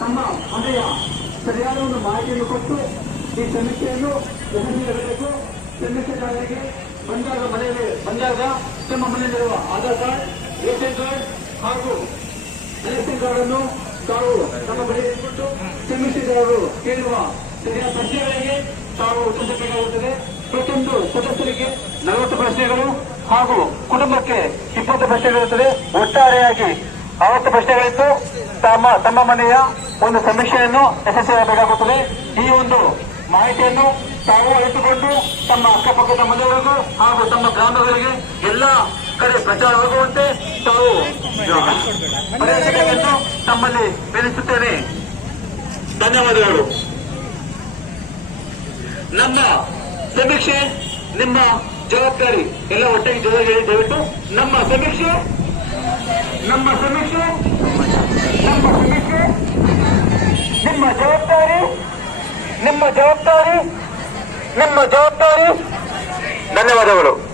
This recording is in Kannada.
ತಮ್ಮ ಮನೆಯ ಸರಿಯಾದ ಒಂದು ಮಾಹಿತಿಯನ್ನು ಕೊಟ್ಟು ಈ ಸಮಿತಿಯನ್ನು ಎದುರಿಸಬೇಕು ಸಮಿತಿಗಾರರಿಗೆ ಬಂದಾಗ ಮನೆಯಲ್ಲಿ ಬಂದಾಗ ತಮ್ಮ ಮನೆಯಲ್ಲಿರುವ ಆಧಾರ್ ಕಾರ್ಡ್, ರೇಷನ್ ಕಾರ್ಡ್ ಹಾಗೂ ರೇಷನ್ ಕಾರ್ಡ್ ಅನ್ನು ತಾವು ತಮ್ಮ ಬಳಿ ಇಟ್ಬಿಟ್ಟು ಸಮಿತಿಗಾರರು ಕೇಳುವ ಸರಿಯಾದ ಪ್ರಶ್ನೆಗಳಿಗೆ ತಾವು ಉತ್ತರಿಸಬೇಕಾಗುತ್ತದೆ ಪ್ರತಿಯೊಂದು ಸದಸ್ಯರಿಗೆ ನಲವತ್ತು ಪ್ರಶ್ನೆಗಳು ಹಾಗೂ ಕುಟುಂಬಕ್ಕೆ ಇಪ್ಪತ್ತು ಪ್ರಶ್ನೆಗಳಿರುತ್ತದೆ ಒಟ್ಟಾರೆಯಾಗಿ ಅರವತ್ತು ಪ್ರಶ್ನೆಗಳಿದ್ದು, ತಮ್ಮ ತಮ್ಮ ಮನೆಯ ಒಂದು ಸಮೀಕ್ಷೆಯನ್ನು ಯಶಸ್ವಿಯಾಗಬೇಕಾಗುತ್ತದೆ ಈ ಒಂದು ಮಾಹಿತಿಯನ್ನು ತಾವು ಅರಿತುಕೊಂಡು ತಮ್ಮ ಅಕ್ಕಪಕ್ಕದ ಮನೆಯವರಿಗೂ ಹಾಗೂ ತಮ್ಮ ಗ್ರಾಮಗಳಿಗೆ ಎಲ್ಲ ಕಡೆ ಪ್ರಚಾರವಾಗುವಂತೆ ತಾವು ತಮ್ಮಲ್ಲಿ ವಿನಿಸುತ್ತೇನೆ ಧನ್ಯವಾದಗಳು. ನಮ್ಮ ಸಮೀಕ್ಷೆ, ನಿಮ್ಮ ಜವಾಬ್ದಾರಿ ಎಲ್ಲ ಒಟ್ಟಿಗೆ ಜೊತೆಗೆ ದಯವಿಟ್ಟು ನಮ್ಮ ಸಮೀಕ್ಷೆ ನಮ್ಮ ಸಮೀಕ್ಷೆ ನಮ್ಮ ಸಮೀಕ್ಷೆ ನಿಮ್ಮ ಜವಾಬ್ದಾರಿ ನಿಮ್ಮ ಜವಾಬ್ದಾರಿ ನಿಮ್ಮ ಜವಾಬ್ದಾರಿ. ಧನ್ಯವಾದಗಳು.